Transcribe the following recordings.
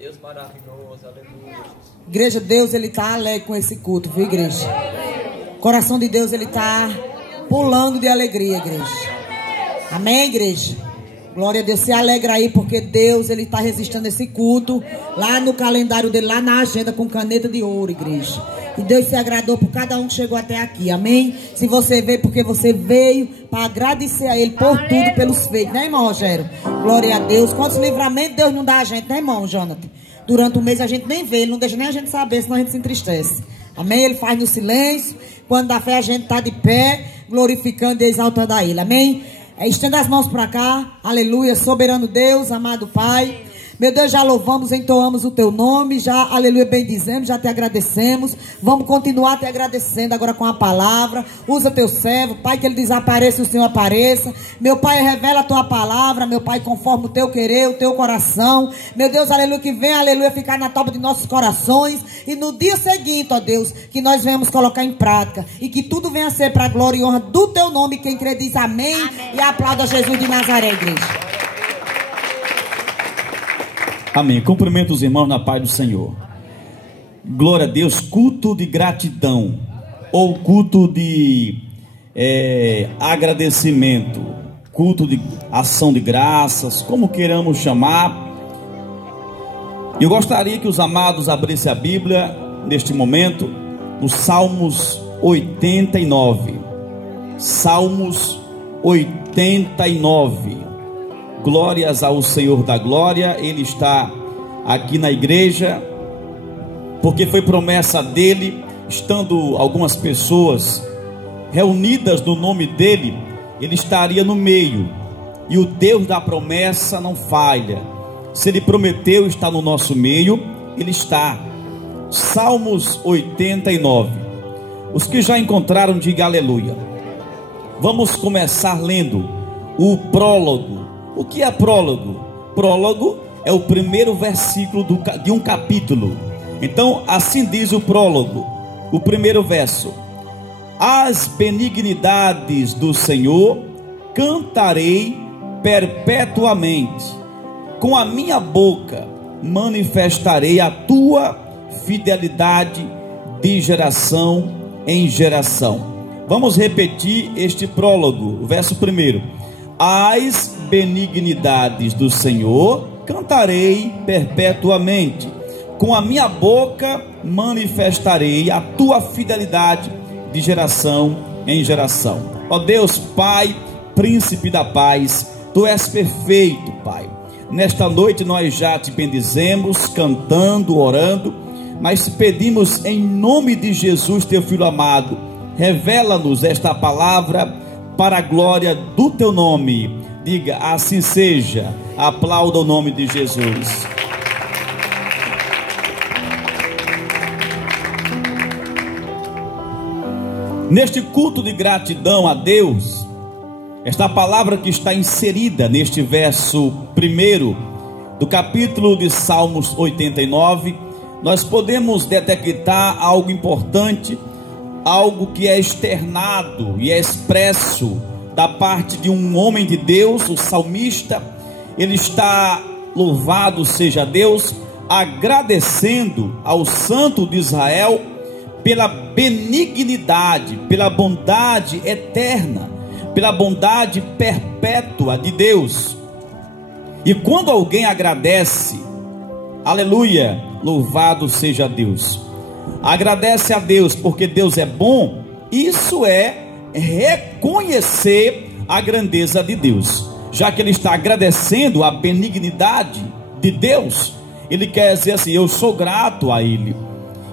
Deus maravilhoso, aleluia. Igreja, Deus, Ele está alegre com esse culto, viu, igreja? O coração de Deus, Ele está pulando de alegria, igreja. Amém, igreja? Glória a Deus, se alegra aí, porque Deus, Ele está registrando esse culto lá no calendário dele, lá na agenda, com caneta de ouro, igreja. E Deus se agradou por cada um que chegou até aqui, amém? Se você veio, porque você veio para agradecer a Ele por tudo, pelos feitos, né, irmão Rogério? Glória a Deus. Quantos livramentos Deus não dá a gente, né, irmão Jonathan? Durante o mês a gente nem vê, Ele não deixa nem a gente saber, senão a gente se entristece. Amém? Ele faz no silêncio. Quando dá fé a gente está de pé, glorificando e exaltando a Ele, amém? Estenda as mãos para cá, aleluia, soberano Deus, amado Pai. Meu Deus, já louvamos, entoamos o teu nome, já, aleluia, bendizemos, já te agradecemos. Vamos continuar te agradecendo agora com a palavra. Usa teu servo, Pai, que ele desapareça, o Senhor apareça. Meu Pai, revela a tua palavra, meu Pai, conforme o teu querer, o teu coração. Meu Deus, aleluia, que venha, aleluia, ficar na tábua de nossos corações. E no dia seguinte, ó Deus, que nós venhamos colocar em prática. E que tudo venha a ser para a glória e honra do teu nome. Quem crê diz amém. E aplauda Jesus de Nazaré, igreja. Amém. Cumprimento os irmãos na paz do Senhor. Glória a Deus. Culto de gratidão ou culto de agradecimento, culto de ação de graças, como queiramos chamar. Eu gostaria que os amados abrissem a Bíblia neste momento, nos Salmos 89. Salmos 89. Glórias ao Senhor da glória. Ele está aqui na igreja, porque foi promessa dele, estando algumas pessoas reunidas no nome dele, ele estaria no meio. E o Deus da promessa não falha. Se ele prometeu estar no nosso meio, ele está. Salmos 89. Os que já encontraram, diga aleluia. Vamos começar lendo o prólogo. O que é prólogo? Prólogo é o primeiro versículo de um capítulo. Então, assim diz o prólogo, o primeiro verso: as benignidades do Senhor cantarei perpetuamente, com a minha boca manifestarei a tua fidelidade de geração em geração. Vamos repetir este prólogo, o verso primeiro: as benignidades do Senhor cantarei perpetuamente, com a minha boca manifestarei a tua fidelidade de geração em geração. Ó Deus, Pai, príncipe da paz, tu és perfeito, Pai. Nesta noite nós já te bendizemos, cantando, orando, mas pedimos em nome de Jesus, teu Filho amado, revela-nos esta palavra para a glória do teu nome. Diga, assim seja. Aplauda o nome de Jesus. Neste culto de gratidão a Deus, esta palavra que está inserida neste verso primeiro do capítulo de Salmos 89, nós podemos detectar algo importante, algo que é externado e é expresso da parte de um homem de Deus, o salmista. Ele está, louvado seja Deus, agradecendo ao Santo de Israel pela benignidade, pela bondade eterna, pela bondade perpétua de Deus. E quando alguém agradece, aleluia, louvado seja Deus, agradece a Deus porque Deus é bom, isso é reconhecer a grandeza de Deus. Já que ele está agradecendo a benignidade de Deus, ele quer dizer assim: eu sou grato a Ele.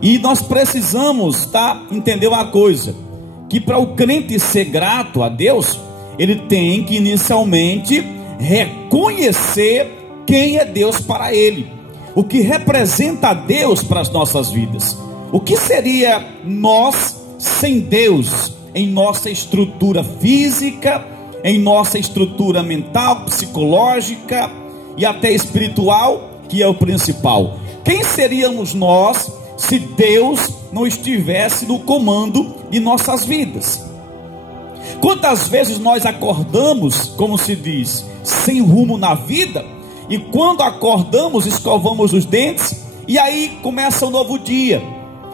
E nós precisamos entender uma coisa, que para o crente ser grato a Deus, ele tem que inicialmente reconhecer quem é Deus para ele, o que representa Deus para as nossas vidas. O que seria nós sem Deus em nossa estrutura física, em nossa estrutura mental, psicológica e até espiritual, que é o principal? Quem seríamos nós se Deus não estivesse no comando de nossas vidas? Quantas vezes nós acordamos, como se diz, sem rumo na vida, e quando acordamos, escovamos os dentes, e aí começa um novo dia.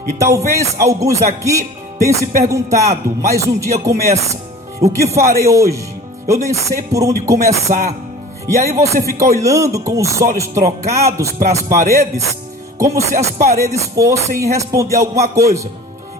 E talvez alguns aqui tenham se perguntado: mas um dia começa, o que farei hoje? Eu nem sei por onde começar. E aí você fica olhando com os olhos trocados para as paredes, como se as paredes fossem responder alguma coisa.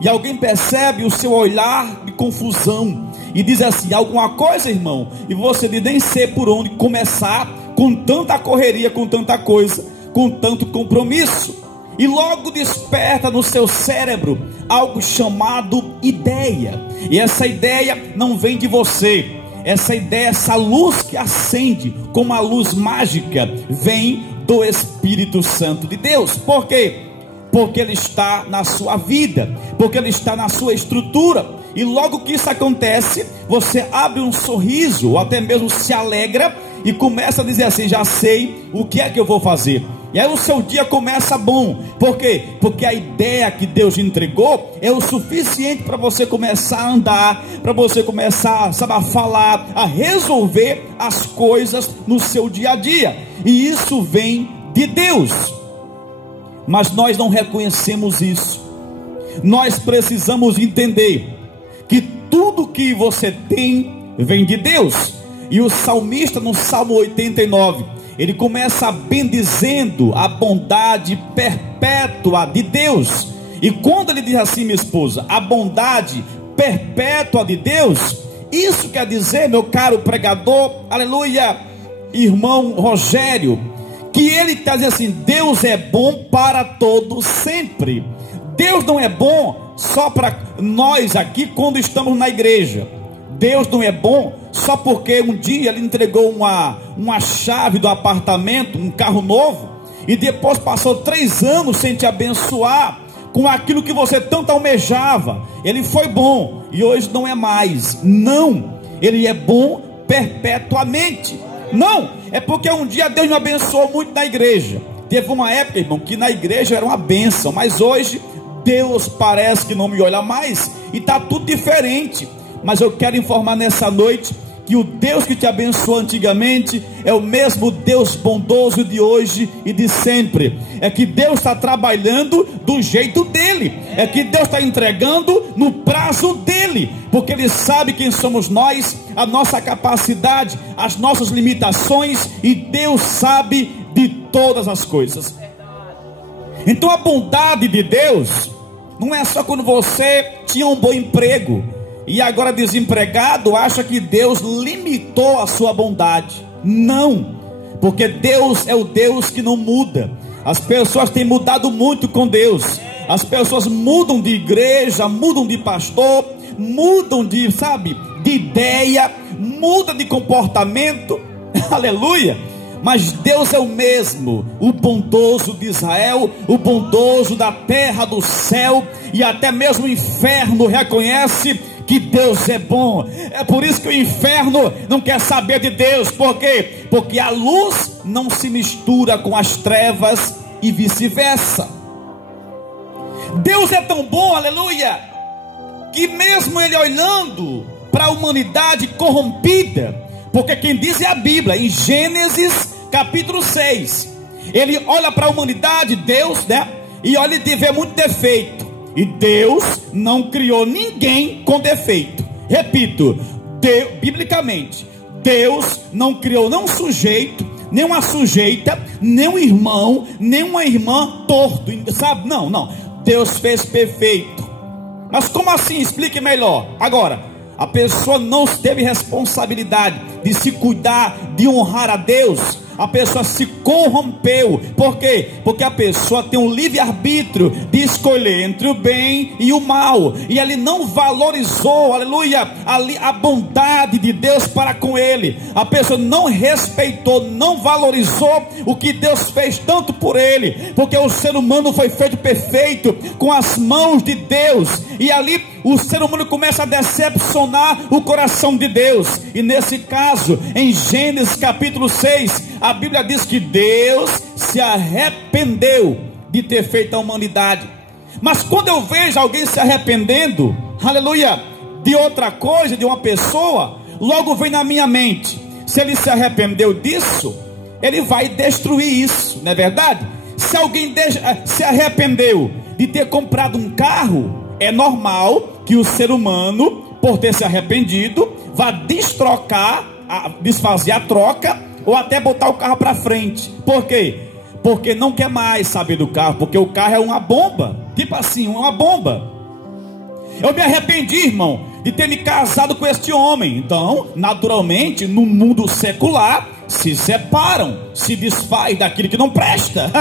E alguém percebe o seu olhar de confusão e diz assim: alguma coisa, irmão? E você diz: nem sei por onde começar, com tanta correria, com tanta coisa, com tanto compromisso. E logo desperta no seu cérebro algo chamado ideia. E essa ideia não vem de você. Essa ideia, essa luz que acende como a luz mágica, vem do Espírito Santo de Deus. Por quê? Porque Ele está na sua vida, porque Ele está na sua estrutura. E logo que isso acontece, você abre um sorriso, ou até mesmo se alegra, e começa a dizer assim: já sei o que é que eu vou fazer. E aí o seu dia começa bom. Por quê? Porque a ideia que Deus entregou é o suficiente para você começar a andar, para você começar, sabe, a falar, a resolver as coisas no seu dia a dia. E isso vem de Deus. Mas nós não reconhecemos isso. Nós precisamos entender que tudo que você tem vem de Deus. E o salmista, no Salmo 89, ele começa bendizendo a bondade perpétua de Deus. E quando ele diz assim, minha esposa, a bondade perpétua de Deus, isso quer dizer, meu caro pregador, aleluia, irmão Rogério, que ele está dizendo assim: Deus é bom para todos sempre. Deus não é bom só para nós aqui quando estamos na igreja. Deus não é bom só porque um dia Ele entregou uma chave do apartamento, um carro novo, e depois passou 3 anos sem te abençoar com aquilo que você tanto almejava. Ele foi bom e hoje não é mais. Não, Ele é bom perpetuamente. Não, é porque um dia Deus me abençoou muito na igreja. Teve uma época, irmão, que na igreja era uma bênção, mas hoje Deus parece que não me olha mais e está tudo diferente. Mas eu quero informar nessa noite que o Deus que te abençoou antigamente é o mesmo Deus bondoso de hoje e de sempre. É que Deus está trabalhando do jeito dele. É que Deus está entregando no prazo dele. Porque Ele sabe quem somos nós, a nossa capacidade, as nossas limitações. E Deus sabe de todas as coisas. Então a bondade de Deus não é só quando você tinha um bom emprego e agora desempregado acha que Deus limitou a sua bondade. Não, porque Deus é o Deus que não muda. As pessoas têm mudado muito com Deus. As pessoas mudam de igreja, mudam de pastor, mudam de, sabe, de ideia, mudam de comportamento. Aleluia. Mas Deus é o mesmo, o bondoso de Israel, o bondoso da terra, do céu, e até mesmo o inferno reconhece que Deus é bom. É por isso que o inferno não quer saber de Deus. Por quê? Porque a luz não se mistura com as trevas e vice-versa. Deus é tão bom, aleluia, que mesmo Ele olhando para a humanidade corrompida, porque quem diz é a Bíblia, em Gênesis capítulo 6, Ele olha para a humanidade, Deus, né? E olha e vê muito defeito. E Deus não criou ninguém com defeito. Repito, biblicamente, Deus não criou nem um sujeito, nem uma sujeita, nem um irmão, nem uma irmã torto, sabe? Não. Deus fez perfeito. Mas como assim? Explique melhor. Agora, a pessoa não teve responsabilidade de se cuidar, de honrar a Deus. A pessoa se corrompeu. Por quê? Porque a pessoa tem um livre-arbítrio de escolher entre o bem e o mal. E ele não valorizou, aleluia, a bondade de Deus para com ele. A pessoa não respeitou, não valorizou o que Deus fez tanto por ele. Porque o ser humano foi feito perfeito com as mãos de Deus. E ali o ser humano começa a decepcionar o coração de Deus. E nesse caso, em Gênesis capítulo 6, a Bíblia diz que Deus se arrependeu de ter feito a humanidade. Mas quando eu vejo alguém se arrependendo, aleluia, de outra coisa, de uma pessoa, logo vem na minha mente: se ele se arrependeu disso, Ele vai destruir isso, não é verdade? Se alguém se arrependeu de ter comprado um carro, é normal que o ser humano, por ter se arrependido, vá desfazer a troca, ou até botar o carro para frente. Por quê? Porque não quer mais saber do carro, porque o carro é uma bomba, tipo assim, uma bomba. Eu me arrependi, irmão, de ter me casado com este homem. Então, naturalmente, no mundo secular, se separam, se desfaz daquilo que não presta.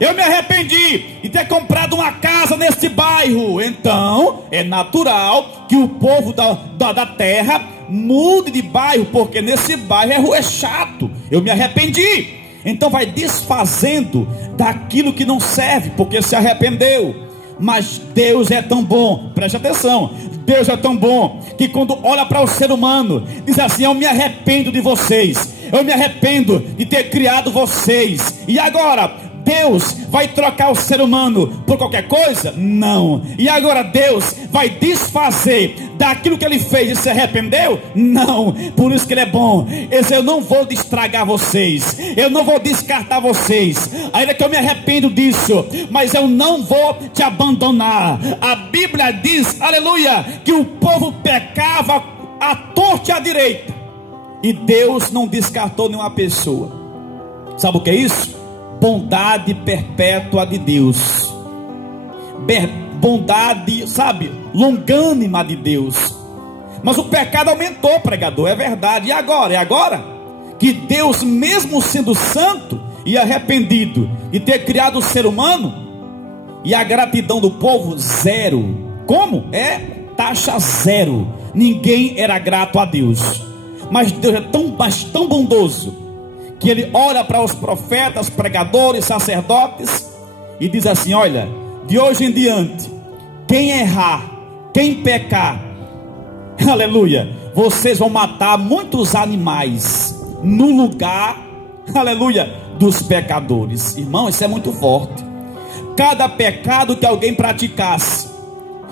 Eu me arrependi de ter comprado uma casa neste bairro. Então, é natural que o povo da terra mude de bairro, porque nesse bairro é chato. Eu me arrependi. Então vai desfazendo daquilo que não serve, porque se arrependeu. Mas Deus é tão bom, preste atenção, Deus é tão bom, que quando olha para o ser humano, diz assim: eu me arrependo de vocês, eu me arrependo de ter criado vocês. E agora, Deus vai trocar o ser humano por qualquer coisa? Não. E agora Deus vai desfazer daquilo que ele fez e se arrependeu? Não. Por isso que ele é bom. Eu não vou estragar vocês, eu não vou descartar vocês, ainda que eu me arrependo disso, mas eu não vou te abandonar. A Bíblia diz, aleluia, que o povo pecava à torta e à direita, e Deus não descartou nenhuma pessoa. Sabe o que é isso? Bondade perpétua de Deus, bondade, sabe, longânima de Deus. Mas o pecado aumentou, pregador, é verdade. E agora? É agora que Deus, mesmo sendo santo e arrependido de ter criado o ser humano, e a gratidão do povo zero. Como? É taxa zero. Ninguém era grato a Deus. Mas Deus é tão bondoso, que ele olha para os profetas, pregadores, sacerdotes, e diz assim: olha, de hoje em diante, quem errar, quem pecar, aleluia, vocês vão matar muitos animais no lugar, aleluia, dos pecadores. Irmão, isso é muito forte. Cada pecado que alguém praticasse,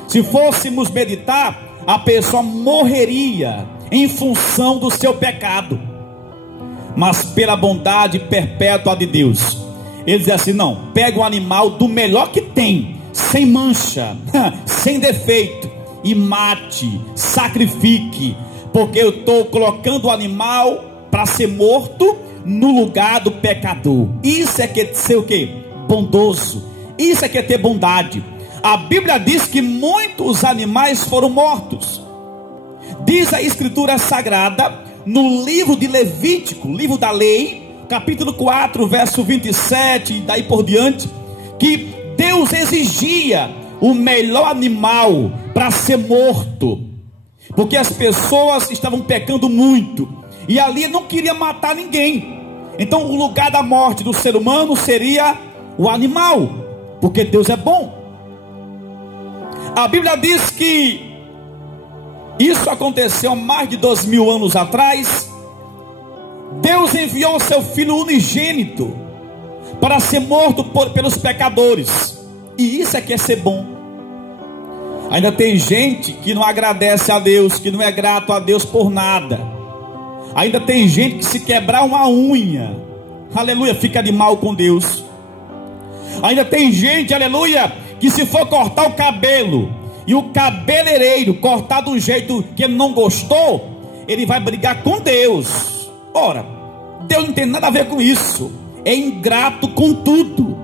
se fôssemos meditar, a pessoa morreria em função do seu pecado. Mas pela bondade perpétua de Deus, ele diz assim: não, pega um animal do melhor que tem, sem mancha, sem defeito, e mate, sacrifique, porque eu estou colocando o animal para ser morto no lugar do pecador. Isso é que é ser o quê? Bondoso. Isso é que é ter bondade. A Bíblia diz que muitos animais foram mortos. Diz a Escritura Sagrada, no livro de Levítico, livro da lei, capítulo 4, verso 27 e daí por diante, que Deus exigia o melhor animal para ser morto, porque as pessoas estavam pecando muito, e ali não queria matar ninguém. Então o lugar da morte do ser humano seria o animal, porque Deus é bom. A Bíblia diz que isso aconteceu há mais de 2000 anos atrás. Deus enviou o seu Filho unigênito para ser morto pelos pecadores. E isso é que é ser bom. Ainda tem gente que não agradece a Deus, que não é grato a Deus por nada. Ainda tem gente que, se quebrar uma unha, aleluia, fica de mal com Deus. Ainda tem gente, aleluia, que se for cortar o cabelo e o cabeleireiro cortar do jeito que ele não gostou, ele vai brigar com Deus. Ora, Deus não tem nada a ver com isso. É ingrato com tudo.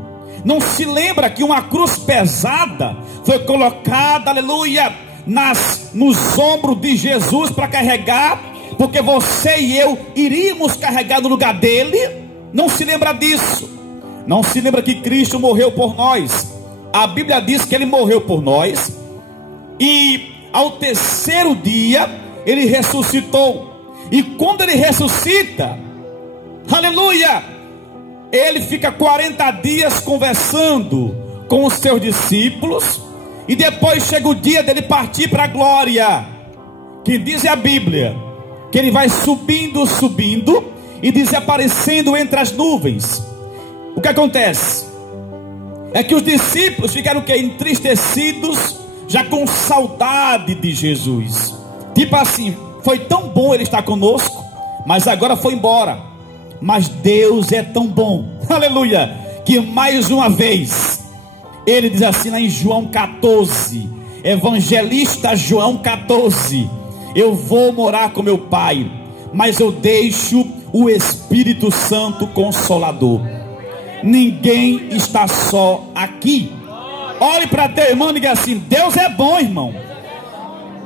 Não se lembra que uma cruz pesada foi colocada, aleluia, nos ombros de Jesus para carregar, porque você e eu iríamos carregar no lugar dele? Não se lembra disso. Não se lembra que Cristo morreu por nós. A Bíblia diz que ele morreu por nós, e ao terceiro dia ele ressuscitou. E quando ele ressuscita, aleluia, ele fica 40 dias conversando com os seus discípulos, e depois chega o dia dele partir para a glória, que diz a Bíblia que ele vai subindo e desaparecendo entre as nuvens. O que acontece é que os discípulos ficaram o quê? Entristecidos, já com saudade de Jesus. Tipo assim, foi tão bom ele estar conosco, mas agora foi embora. Mas Deus é tão bom, aleluia, que mais uma vez ele diz assim lá em João 14, evangelista João 14: eu vou morar com meu Pai, mas eu deixo o Espírito Santo Consolador. Ninguém está só aqui. Olhe para teu irmão e diga assim: Deus é bom, irmão.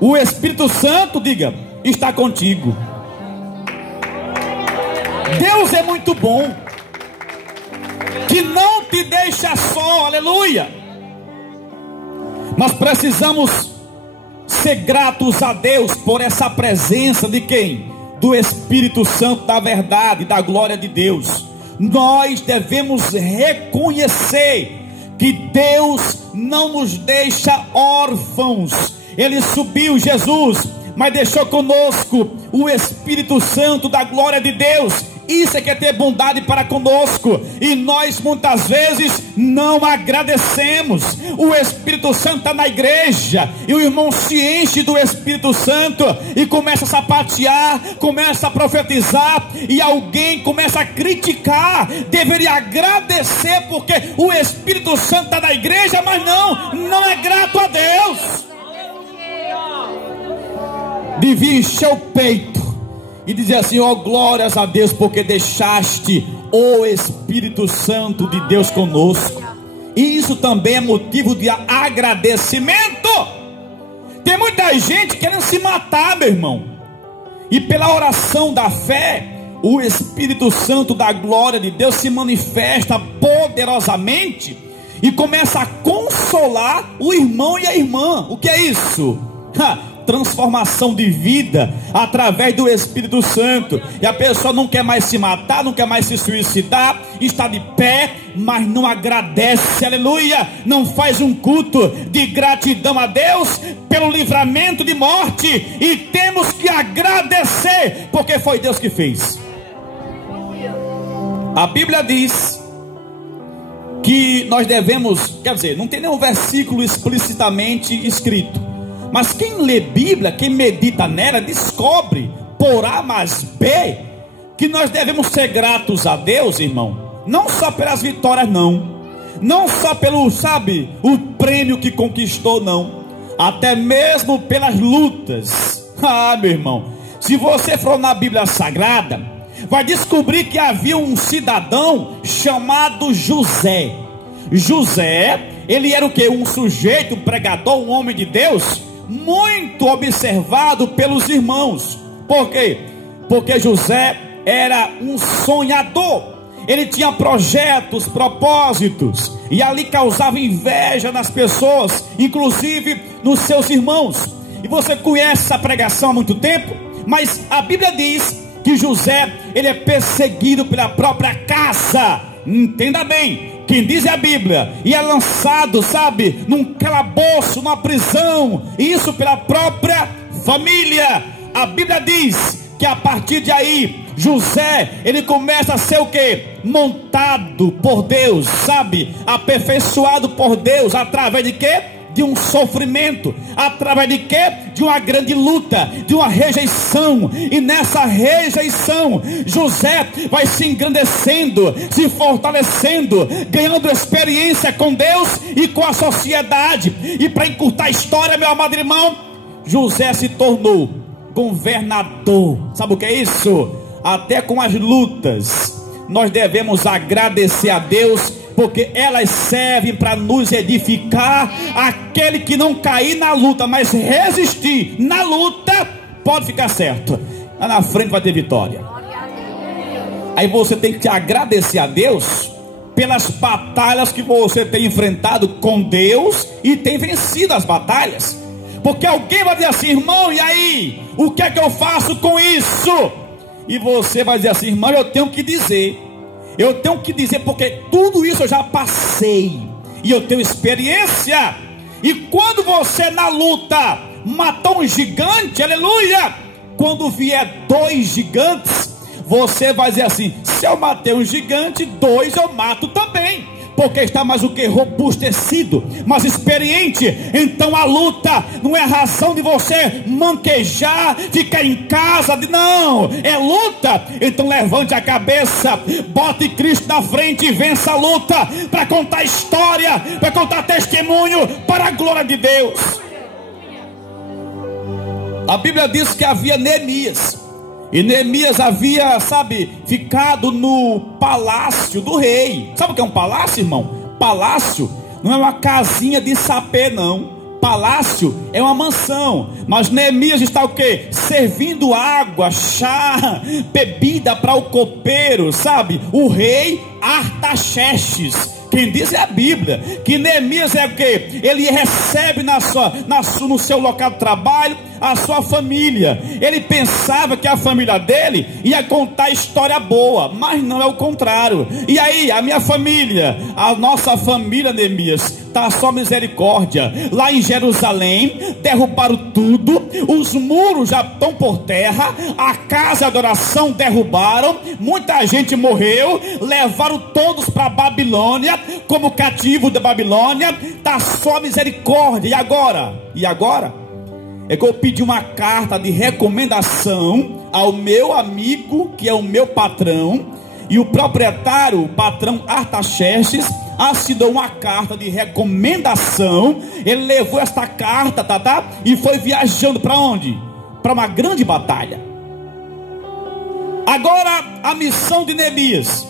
O Espírito Santo, diga, está contigo. Deus é muito bom, que não te deixa só, aleluia. Nós precisamos ser gratos a Deus por essa presença de quem? Do Espírito Santo, da verdade, da glória de Deus. Nós devemos reconhecer que Deus não nos deixa órfãos. Ele subiu, Jesus, mas deixou conosco o Espírito Santo da glória de Deus. Isso é que é ter bondade para conosco. E nós muitas vezes não agradecemos. O Espírito Santo está na igreja, e o irmão se enche do Espírito Santo e começa a sapatear, começa a profetizar, e alguém começa a criticar. Deveria agradecer porque o Espírito Santo está na igreja, mas não é grato a Deus. Devia encher o peito e dizer assim: ó, glórias a Deus, porque deixaste o Espírito Santo de Deus conosco. E isso também é motivo de agradecimento. Tem muita gente querendo se matar, meu irmão, e pela oração da fé, o Espírito Santo da glória de Deus se manifesta poderosamente e começa a consolar o irmão e a irmã. O que é isso? Transformação de vida através do Espírito Santo. E a pessoa não quer mais se matar, não quer mais se suicidar, está de pé, mas não agradece, aleluia, não faz um culto de gratidão a Deus pelo livramento de morte. E temos que agradecer, porque foi Deus que fez. A Bíblia diz que nós devemos, quer dizer, não tem nenhum versículo explicitamente escrito, mas quem lê Bíblia, quem medita nela, descobre por A mais B que nós devemos ser gratos a Deus, irmão, não só pelas vitórias, não só pelo, sabe, o prêmio que conquistou, não, até mesmo pelas lutas. Meu irmão, se você for na Bíblia Sagrada, vai descobrir que havia um cidadão chamado José. José, ele era o que? Um sujeito, um pregador, um homem de Deus, muito observado pelos irmãos. Por quê? Porque José era um sonhador. Ele tinha projetos, propósitos, e ali causava inveja nas pessoas, inclusive nos seus irmãos. E você conhece essa pregação há muito tempo, mas a Bíblia diz que José, ele é perseguido pela própria casa. Entenda bem, quem diz é a Bíblia, e é lançado, sabe, num calabouço, numa prisão, isso pela própria família. A Bíblia diz que a partir de aí, José, ele começa a ser o que? Montado por Deus, sabe, aperfeiçoado por Deus, através de quê? De um sofrimento, através de quê? De uma grande luta, de uma rejeição. E nessa rejeição, José vai se engrandecendo, se fortalecendo, ganhando experiência com Deus e com a sociedade. E para encurtar a história, meu amado irmão, José se tornou governador. Sabe o que é isso? Até com as lutas, nós devemos agradecer a Deus, porque elas servem para nos edificar. Aquele que não cair na luta, mas resistir na luta, pode ficar certo, lá na frente vai ter vitória. Aí você tem que agradecer a Deus pelas batalhas que você tem enfrentado com Deus e tem vencido as batalhas. Porque alguém vai dizer assim: irmão, e aí? O que é que eu faço com isso? E você vai dizer assim: irmão, eu tenho que dizer, porque tudo isso eu já passei, e eu tenho experiência. E quando você na luta matou um gigante, aleluia, quando vier 2 gigantes, você vai dizer assim: se eu matei um gigante, 2 eu mato também. porque está mais o que? Robustecido, mais experiente. Então a luta não é razão de você manquejar, ficar em casa, não, é luta. Então levante a cabeça, bote Cristo na frente e vença a luta, para contar história, para contar testemunho, para a glória de Deus. A Bíblia diz que havia Neemias, e Neemias havia, ficado no palácio do rei. Sabe o que é um palácio, irmão? Palácio não é uma casinha de sapê, não. Palácio é uma mansão. Mas Neemias está o quê? Servindo água, chá, bebida para o copeiro, o rei Artaxerxes. Quem diz é a Bíblia, que Neemias é o quê? Ele recebe no seu local de trabalho a sua família. Ele pensava que a família dele ia contar história boa, mas não, é o contrário. E aí, a minha família, a nossa família, Neemias, está só misericórdia. Lá em Jerusalém, derrubaram tudo, os muros já estão por terra, a casa de adoração derrubaram, muita gente morreu, levaram todos para a Babilônia, como cativo da Babilônia, está só misericórdia. E agora? É que eu pedi uma carta de recomendação ao meu amigo, que é o meu patrão, e o proprietário, o patrão Artaxerxes, assinou uma carta de recomendação. Ele levou esta carta, e foi viajando para onde? Para uma grande batalha. Agora, a missão de Neemias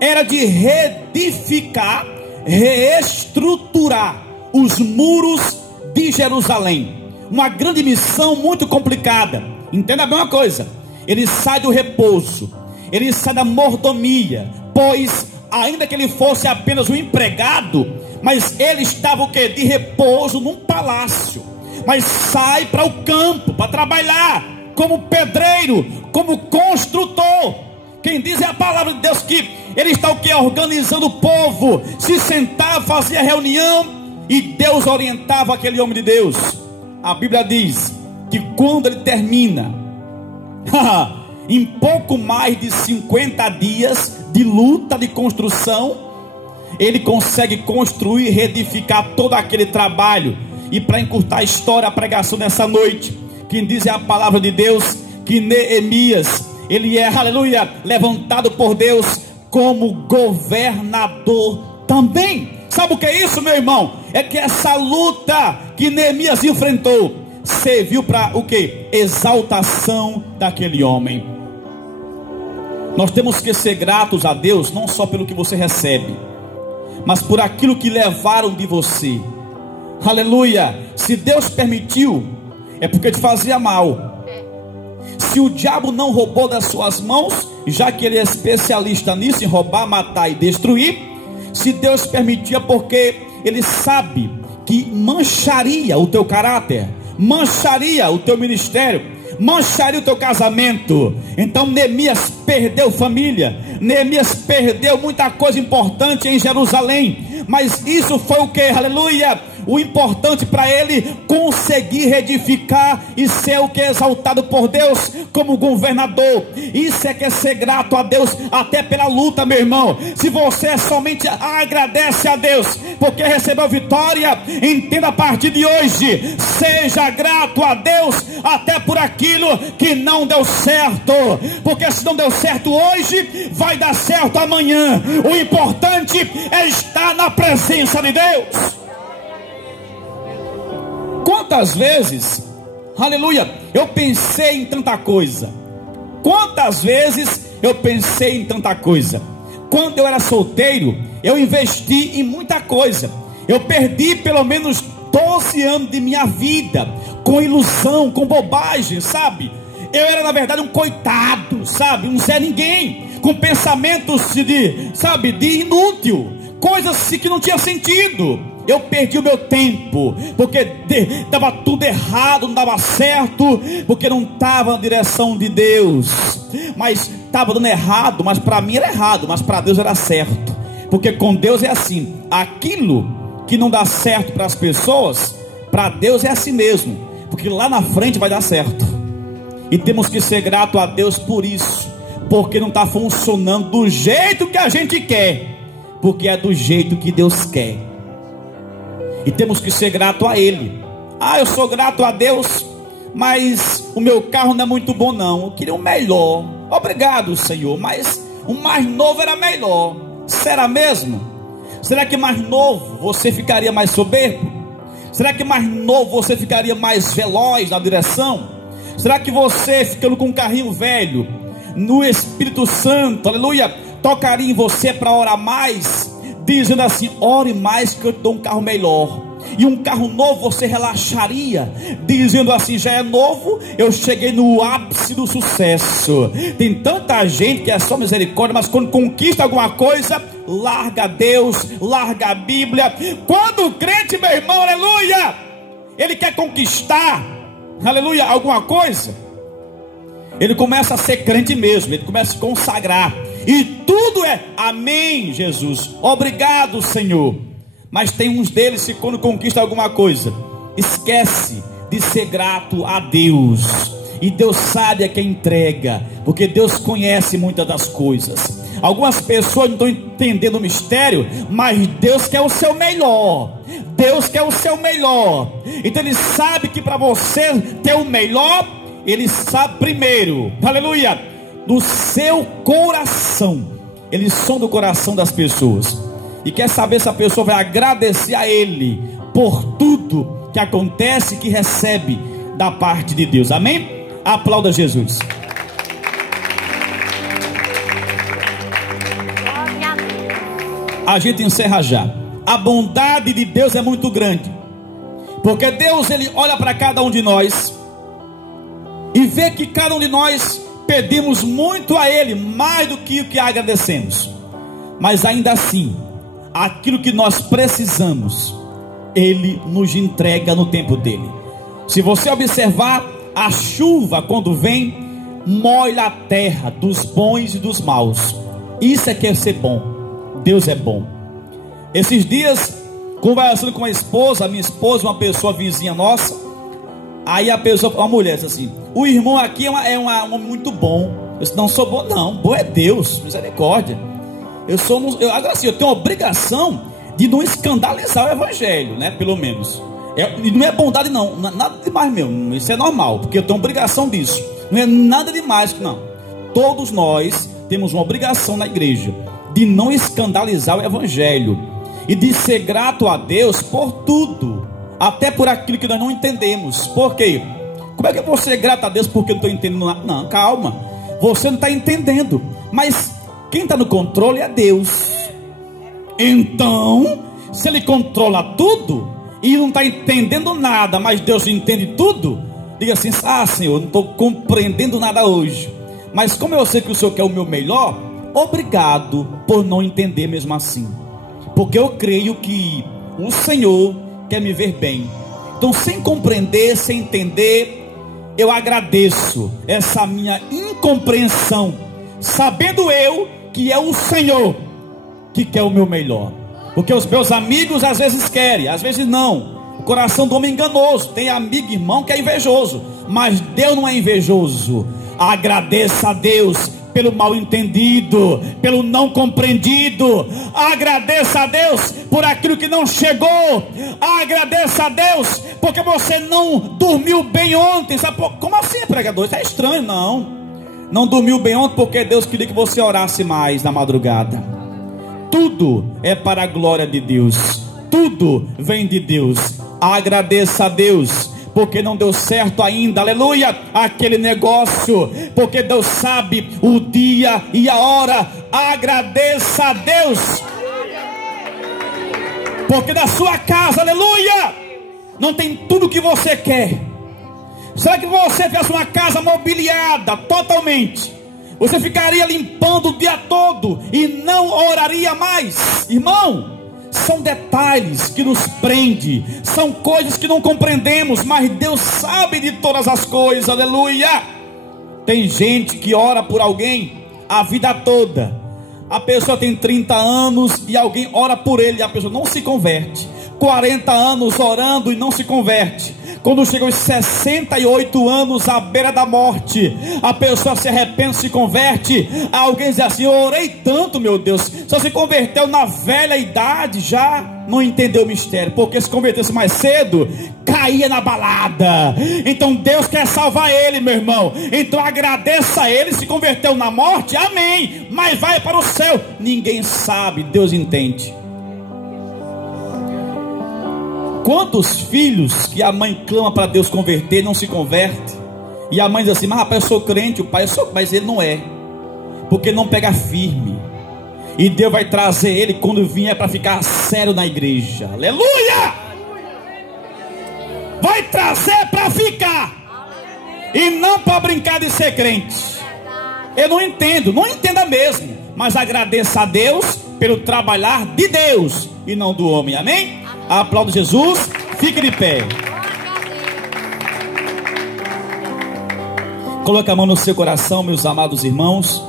era de reedificar, reestruturar os muros de Jerusalém. Uma grande missão muito complicada. Entenda bem uma coisa: ele sai do repouso, ele sai da mordomia, pois ainda que ele fosse apenas um empregado, mas ele estava o quê? De repouso num palácio. Mas sai para o campo para trabalhar como pedreiro, como construtor. Quem diz é a palavra de Deus, que ele está o quê? Organizando o povo, se sentava, fazia reunião, e Deus orientava aquele homem de Deus. A Bíblia diz que quando ele termina, em pouco mais de 50 dias de luta, de construção, ele consegue construir e reedificar todo aquele trabalho. E para encurtar a história, a pregação nessa noite, quem diz é a palavra de Deus, que Neemias, ele é, aleluia, levantado por Deus como governador também. Sabe o que é isso, meu irmão? É que essa luta que Neemias enfrentou serviu para o quê? Exaltação daquele homem. Nós temos que ser gratos a Deus, não só pelo que você recebe, mas por aquilo que levaram de você. Aleluia. Se Deus permitiu, é porque te fazia mal. Se o diabo não roubou das suas mãos, já que ele é especialista nisso, em roubar, matar e destruir, se Deus permitia, porque ele sabe que mancharia o teu caráter, mancharia o teu ministério, mancharia o teu casamento. Então Neemias perdeu família, Neemias perdeu muita coisa importante em Jerusalém, mas isso foi o que? Aleluia! O importante para ele conseguir reedificar e ser o que? Exaltado por Deus como governador. Isso é que é ser grato a Deus, até pela luta, meu irmão. Se você somente agradece a Deus porque recebeu vitória, entenda, a partir de hoje, seja grato a Deus até por aquilo que não deu certo, porque se não deu certo hoje, vai dar certo amanhã. O importante é estar na presença de Deus. Quantas vezes, aleluia, eu pensei em tanta coisa. Quantas vezes eu pensei em tanta coisa. Quando eu era solteiro, eu investi em muita coisa. Eu perdi pelo menos 12 anos de minha vida com ilusão, com bobagem, sabe? Eu era na verdade um coitado, sabe? Um Zé Ninguém, com pensamentos de inútil, coisas assim que não tinha sentido. Eu perdi o meu tempo, porque estava tudo errado, não dava certo, porque não estava na direção de Deus. Mas estava dando errado, mas para mim era errado, mas para Deus era certo. Porque com Deus é assim, aquilo que não dá certo para as pessoas, para Deus é assim mesmo, porque lá na frente vai dar certo. E temos que ser grato a Deus por isso, porque não está funcionando do jeito que a gente quer, porque é do jeito que Deus quer. E temos que ser grato a Ele. Ah, eu sou grato a Deus, mas o meu carro não é muito bom não, eu queria um melhor. Obrigado, Senhor, mas o mais novo era melhor. Será mesmo? Será que mais novo você ficaria mais soberbo? Será que mais novo você ficaria mais veloz na direção? Será que você, ficando com um carrinho velho, no Espírito Santo, aleluia, tocaria em você para orar mais, dizendo assim: ore mais que eu te dou um carro melhor? E um carro novo você relaxaria, dizendo assim: já é novo, eu cheguei no ápice do sucesso. Tem tanta gente que é só misericórdia, mas quando conquista alguma coisa, larga Deus, larga a Bíblia. Quando o crente, meu irmão, aleluia, ele quer conquistar, aleluia, alguma coisa, ele começa a ser crente mesmo, ele começa a se consagrar, e tudo é amém, Jesus, obrigado, Senhor. Mas tem uns deles que quando conquista alguma coisa, esquece de ser grato a Deus. E Deus sabe a quem entrega, porque Deus conhece muitas das coisas. Algumas pessoas não estão entendendo o mistério, mas Deus quer o seu melhor. Deus quer o seu melhor. Então Ele sabe que para você ter o melhor, Ele sabe primeiro, aleluia, do seu coração. Ele sonda o coração das pessoas e quer saber se a pessoa vai agradecer a Ele por tudo que acontece, que recebe da parte de Deus. Amém? Aplauda Jesus. A gente encerra já. A bondade de Deus é muito grande, porque Deus, Ele olha para cada um de nós e vê que cada um de nós pedimos muito a Ele, mais do que o que agradecemos. Mas ainda assim, aquilo que nós precisamos, Ele nos entrega no tempo dele. Se você observar, a chuva quando vem, molha a terra dos bons e dos maus. Isso é que é ser bom. Deus é bom. Esses dias, conversando com a esposa, minha esposa, uma pessoa vizinha nossa, aí a pessoa, uma mulher disse assim: o irmão aqui é um homem muito bom. Eu disse: não sou bom não, bom é Deus, misericórdia. Agora assim, eu tenho a obrigação de não escandalizar o evangelho, né? Pelo menos. E não é bondade não, nada demais mesmo. Isso é normal, porque eu tenho obrigação disso. Não é nada demais, não. Todos nós temos uma obrigação na igreja de não escandalizar o evangelho e de ser grato a Deus por tudo, até por aquilo que nós não entendemos. Por quê? Como é que eu vou ser grato a Deus porque eu não estou entendendo nada? Não, calma, você não está entendendo, mas quem está no controle é Deus. Então, se Ele controla tudo e não está entendendo nada, mas Deus entende tudo, diga assim: ah, Senhor, não estou compreendendo nada hoje, mas como eu sei que o Senhor quer o meu melhor, obrigado por não entender mesmo assim, porque eu creio que o Senhor quer me ver bem. Então, sem compreender, sem entender, eu agradeço essa minha incompreensão, sabendo eu que é o Senhor que quer o meu melhor. Porque os meus amigos às vezes querem, às vezes não. O coração do homem é enganoso. Tem amigo e irmão que é invejoso, mas Deus não é invejoso. Agradeça a Deus pelo mal entendido, pelo não compreendido. Agradeça a Deus por aquilo que não chegou. Agradeça a Deus porque você não dormiu bem ontem. Sabe como assim, pregador? Isso é estranho. Não dormiu bem ontem porque Deus queria que você orasse mais na madrugada. Tudo é para a glória de Deus. Tudo vem de Deus. Agradeça a Deus porque não deu certo ainda, aleluia, aquele negócio, porque Deus sabe o dia e a hora. Agradeça a Deus porque na sua casa, aleluia, não tem tudo que você quer. Será que você tivesse uma casa mobiliada totalmente, você ficaria limpando o dia todo e não oraria mais? Irmão, são detalhes que nos prendem, são coisas que não compreendemos, mas Deus sabe de todas as coisas, aleluia. Tem gente que ora por alguém a vida toda. A pessoa tem 30 anos e alguém ora por ele e a pessoa não se converte. 40 anos orando e não se converte. Quando chega aos 68 anos, à beira da morte, a pessoa se arrepende, se converte. Alguém diz assim: eu orei tanto, meu Deus. Só se converteu na velha idade, já não entendeu o mistério, porque se convertesse mais cedo, caía na balada. Então Deus quer salvar ele, meu irmão. Então agradeça a ele. Se converteu na morte, amém, mas vai para o céu. Ninguém sabe, Deus entende. Quantos filhos que a mãe clama para Deus converter, não se converte, e a mãe diz assim: mas rapaz, eu sou crente, o pai, mas ele não é, porque não pega firme. E Deus vai trazer ele quando vier para ficar sério na igreja. Aleluia! Vai trazer para ficar, e não para brincar de ser crente. Eu não entendo, não entenda mesmo, mas agradeça a Deus pelo trabalhar de Deus e não do homem, amém? Aplauda Jesus, fique de pé. Coloque a mão no seu coração, meus amados irmãos.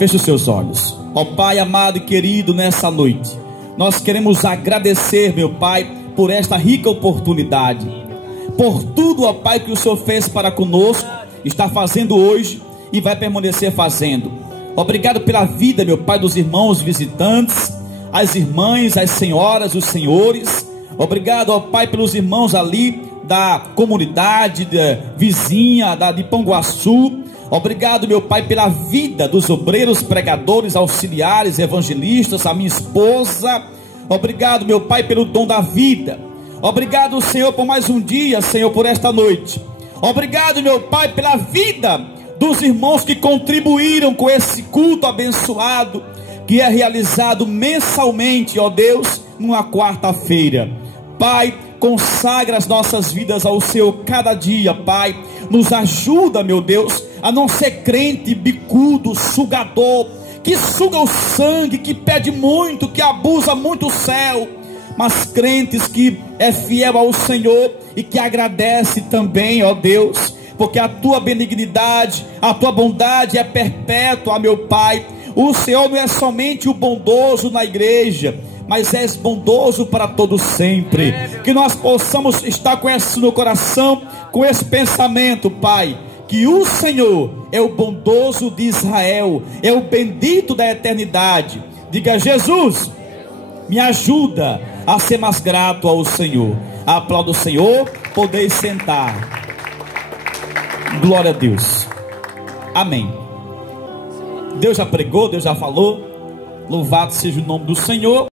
Feche os seus olhos. Ó Pai amado e querido, nessa noite nós queremos agradecer, meu Pai, por esta rica oportunidade, por tudo, ó Pai, que o Senhor fez para conosco, está fazendo hoje e vai permanecer fazendo. Obrigado pela vida, meu Pai, dos irmãos visitantes, as irmãs, as senhoras, os senhores. Obrigado, ó Pai, pelos irmãos ali da comunidade vizinha de Panguaçu. Obrigado, meu Pai, pela vida dos obreiros, pregadores, auxiliares, evangelistas, a minha esposa. Obrigado, meu Pai, pelo dom da vida. Obrigado, Senhor, por mais um dia, Senhor, por esta noite. Obrigado, meu Pai, pela vida dos irmãos que contribuíram com esse culto abençoado, que é realizado mensalmente, ó Deus, numa quarta-feira. Pai, consagra as nossas vidas ao Senhor cada dia, Pai. Nos ajuda, meu Deus, a não ser crente, bicudo, sugador, que suga o sangue, que pede muito, que abusa muito o céu, mas crentes que é fiel ao Senhor e que agradece também, ó Deus, porque a tua benignidade, a tua bondade é perpétua, meu Pai. O Senhor não é somente o bondoso na igreja, mas és bondoso para todos sempre. Que nós possamos estar com isso no coração, com esse pensamento, Pai, que o Senhor é o bondoso de Israel, é o bendito da eternidade. Diga: Jesus, me ajuda a ser mais grato ao Senhor. Aplauda o Senhor, podeis sentar. Glória a Deus. Amém. Deus já pregou, Deus já falou. Louvado seja o nome do Senhor.